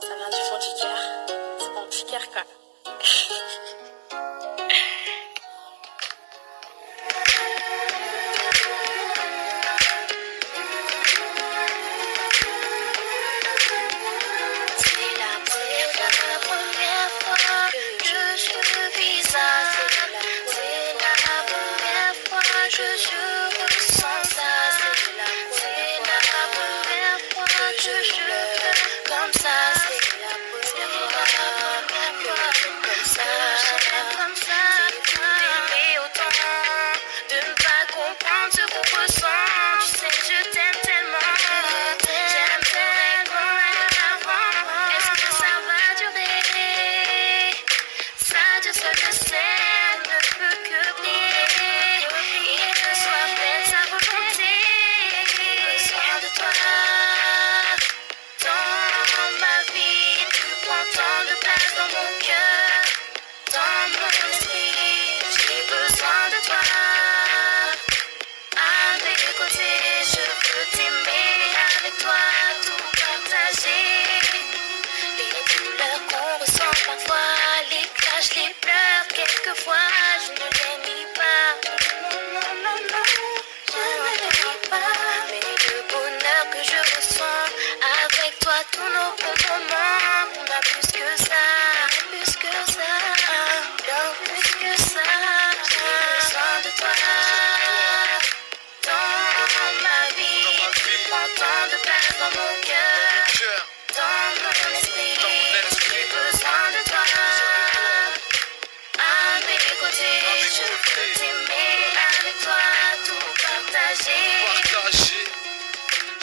Ça vient du fond du cœur. C'est mon petit cœur, quoi.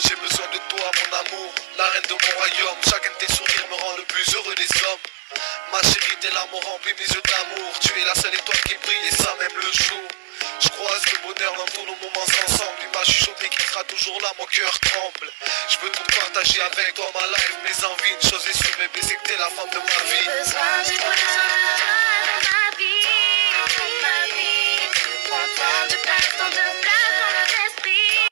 J'ai besoin de toi, mon amour, la reine de mon royaume. Chacun de tes sourires me rend le plus heureux des hommes. Ma chérie, tes larmes remplissent mes yeux d'amour. Tu es la seule étoile qui brille et ça même le jour. Je croise le bonheur dans tous nos moments ensemble. Il m'a chuchoté qu'il sera toujours là, mon cœur tremble. Je veux tout partager avec toi, ma life, mes envies. Une chose est sûre, bébé, c'est que t'es la femme de ma vie. J'ai besoin de ma vie, ma vie. Tu prends tant de place dans mon esprit.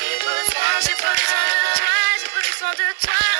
J'ai besoin de toi, j'ai besoin de toi.